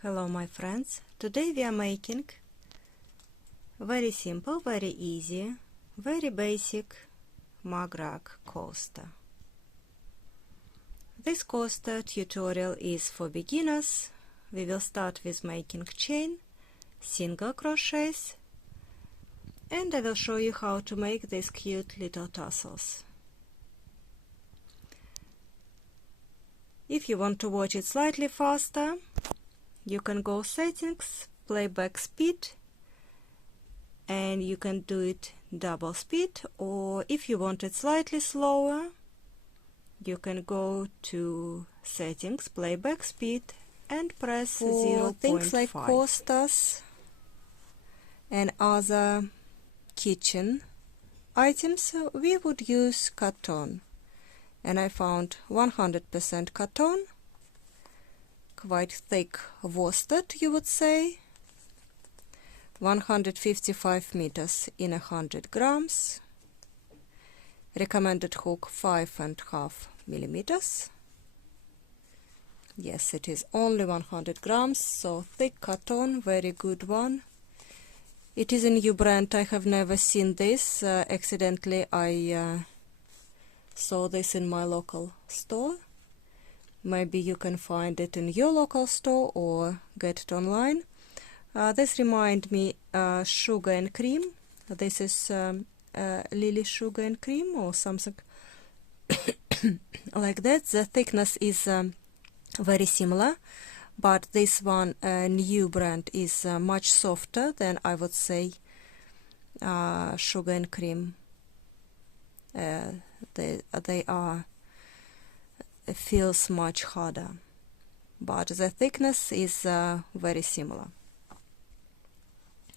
Hello my friends, today we are making very simple, very easy, very basic mug rug coaster. This coaster tutorial is for beginners. We will start with making chain, single crochets, and I will show you how to make these cute little tassels. If you want to watch it slightly faster, you can go settings, playback speed, and you can do it double speed, or if you want it slightly slower, you can go to settings, playback speed, and press 0.5. Things like coasters and other kitchen items, we would use cotton, and I found 100% cotton, quite thick worsted, you would say, 155 meters in 100 grams, recommended hook 5.5 millimeters. Yes, it is only 100 grams, so thick cotton, very good one. It is a new brand, I have never seen this, accidentally I saw this in my local store. Maybe you can find it in your local store or get it online. This reminds me sugar and cream. This is lily sugar and cream or something like that. The thickness is very similar, but this one new brand is much softer than, I would say, sugar and cream. They are feels much harder, but the thickness is very similar.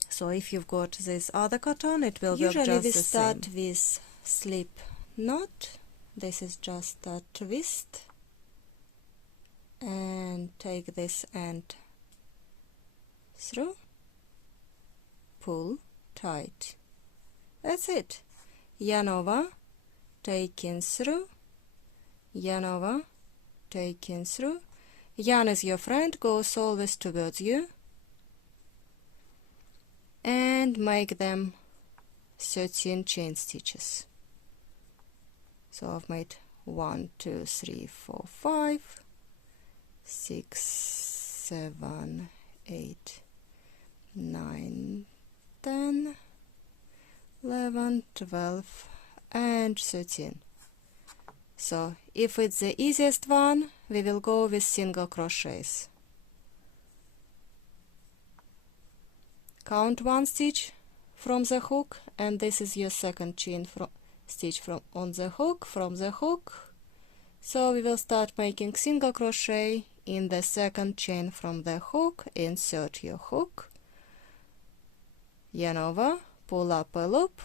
So if you've got this other cotton, it will work just the same. Usually we start with slip knot. This is just a twist, and take this end through, pull tight. That's it. Yarn over, taking through, yarn over, taking through. Yarn is your friend, goes always towards you, and make them 13 chain stitches. So I've made 1, 2, 3, 4, 5, 6, 7, 8, 9, 10, 11, 12, and 13. So if it's the easiest one, we will go with single crochets. Count 1 stitch from the hook, and this is your second chain stitch from on the hook, from the hook. So we will start making single crochet in the second chain from the hook. Insert your hook, yarn over, pull up a loop,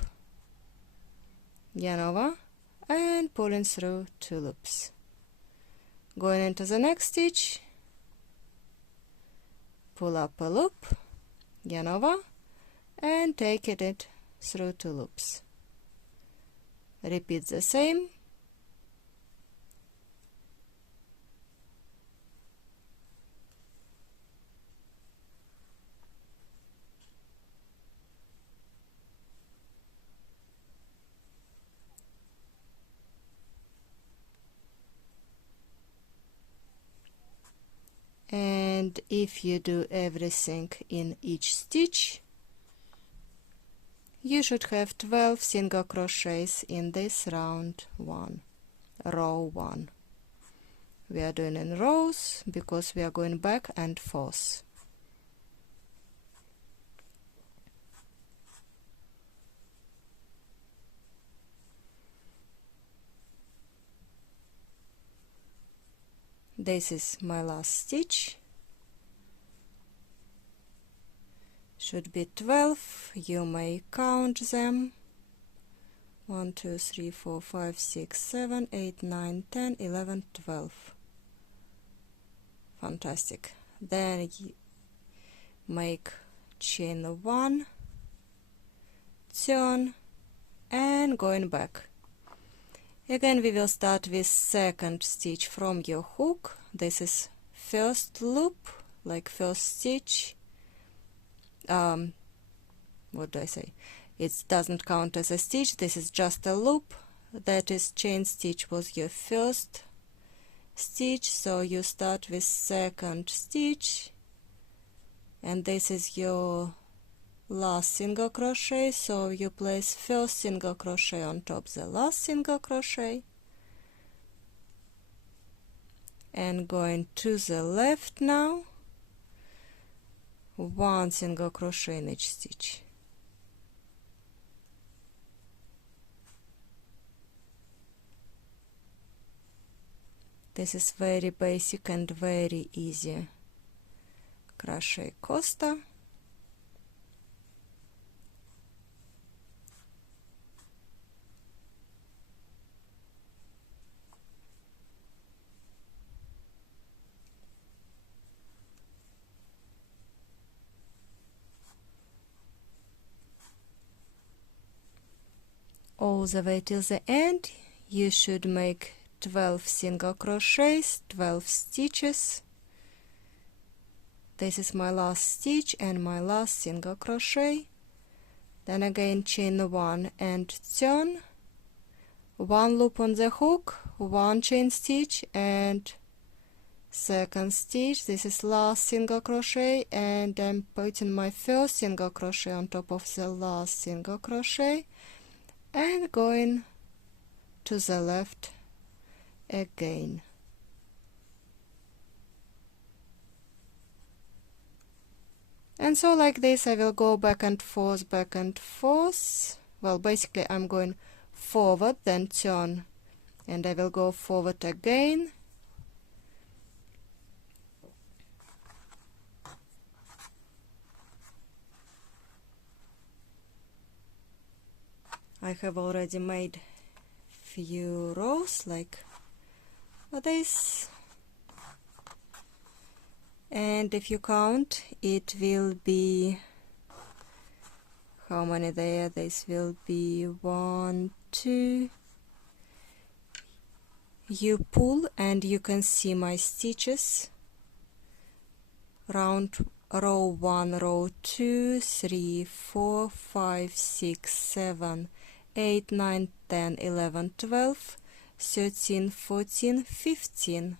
yarn over, and pulling through 2 loops. Going into the next stitch, pull up a loop, yarn over, and take it through 2 loops. Repeat the same. And if you do everything in each stitch, you should have 12 single crochets in this round 1, row 1. We are doing in rows because we are going back and forth. This is my last stitch. Should be 12. You may count them. 1, 2, 3, 4, 5, 6, 7, 8, 9, 10, 11, 12. Fantastic. Then you make chain 1, turn, and going back. Again, we will start with second stitch from your hook. This is first loop, like first stitch. What do I say? It doesn't count as a stitch. This is just a loop. That is, chain stitch was your first stitch, so you start with second stitch, and this is your last single crochet, so you place first single crochet on top the last single crochet, and going to the left now, one single crochet in each stitch. This is very basic and very easy crochet costa. All the way till the end, you should make 12 single crochets, 12 stitches. This is my last stitch and my last single crochet. Then again chain 1 and turn, 1 loop on the hook, 1 chain stitch and second stitch. This is last single crochet, and I'm putting my first single crochet on top of the last single crochet and going to the left again. And so like this I will go back and forth, back and forth. Well, basically I'm going forward, then turn, and I will go forward again. I have already made few rows like this, and if you count, it will be, how many there? This will be 1, 2. You pull and you can see my stitches. Round row 1, row 2, 3, 4, 5, 6, 7, 8, 9, 10, 11, 12, 13, 14, 15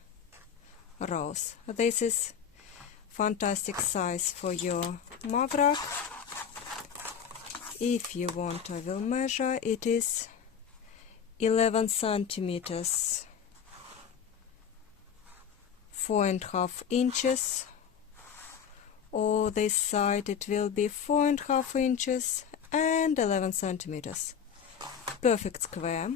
rows. This is fantastic size for your mug rug. If you want, I will measure. It is 11 centimeters, 4.5 inches. Or this side it will be 4.5 inches and 11 centimeters. Perfect square.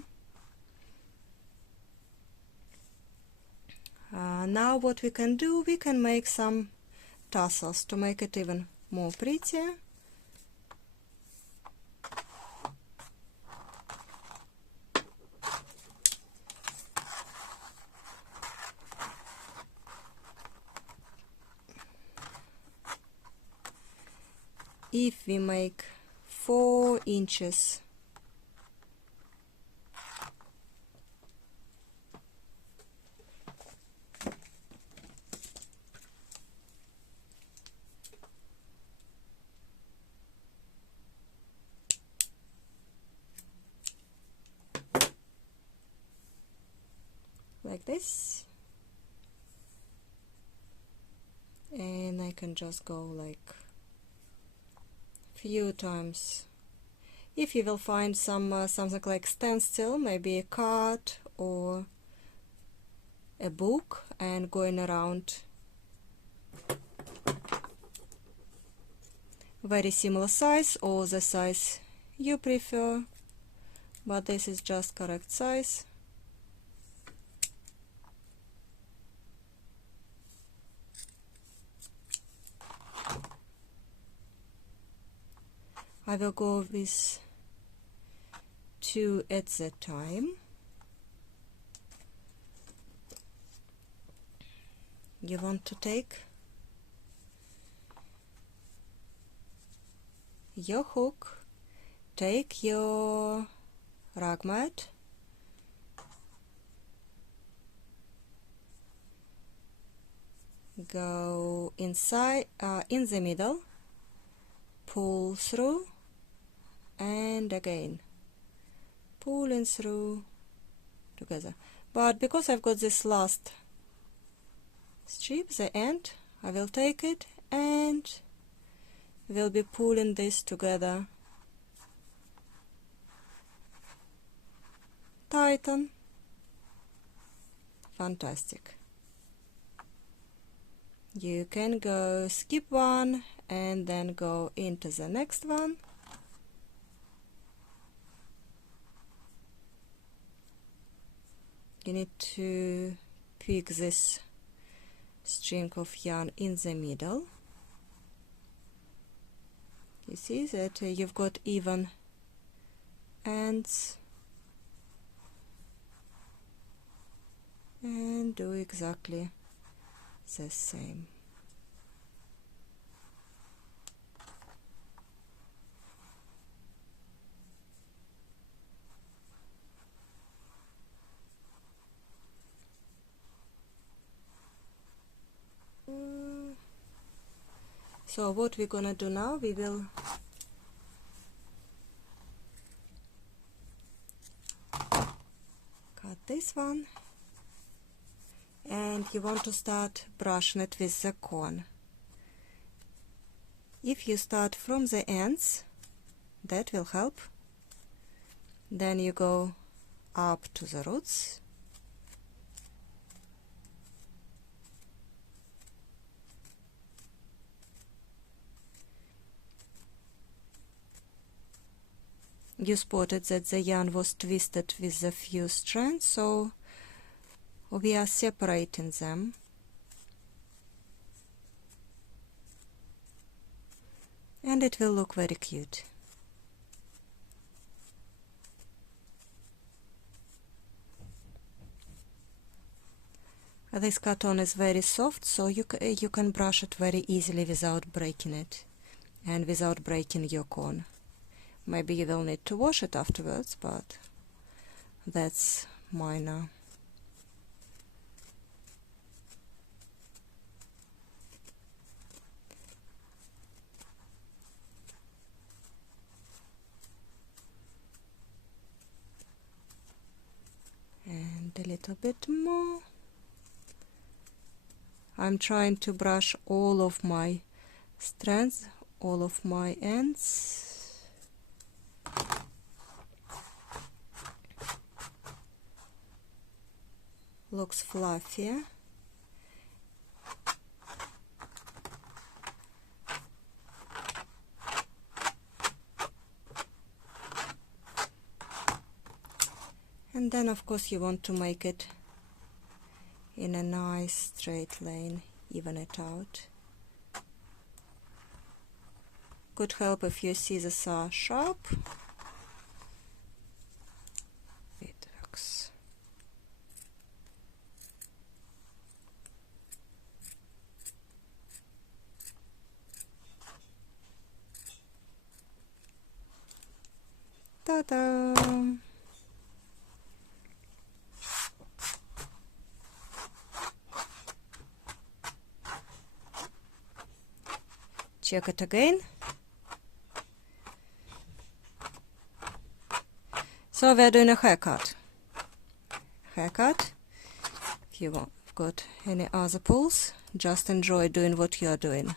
Now what we can do, we can make some tassels to make it even more prettier. If we make 4 inches like this, and I can just go like few times. If you will find some something like stencil, maybe a card or a book, and going around, very similar size or the size you prefer, but this is just correct size. I will go with 2 at a time. You want to take your hook, take your rug mat, go inside, in the middle, pull through, and again pulling through together. But because I've got this last strip, the end, I will take it and will be pulling this together. Tighten. Fantastic. You can go skip one and then go into the next one. You need to pick this string of yarn in the middle. You see that you've got even ends, and do exactly the same. So what we're gonna do now, we will cut this one, and you want to start brushing it with the cone. If you start from the ends, that will help. Then you go up to the roots. You spotted that the yarn was twisted with a few strands, so we are separating them. And it will look very cute. This cotton is very soft, so you can brush it very easily without breaking it and without breaking your cone. Maybe you will need to wash it afterwards, but that's minor. And a little bit more. I'm trying to brush all of my strands, all of my ends. Looks fluffier. And then of course you want to make it in a nice straight line, even it out. Could help if your scissors are sharp. It works. Ta-da! Check it again. So we're doing a haircut. If you want, got any other pulls, just enjoy doing what you're doing.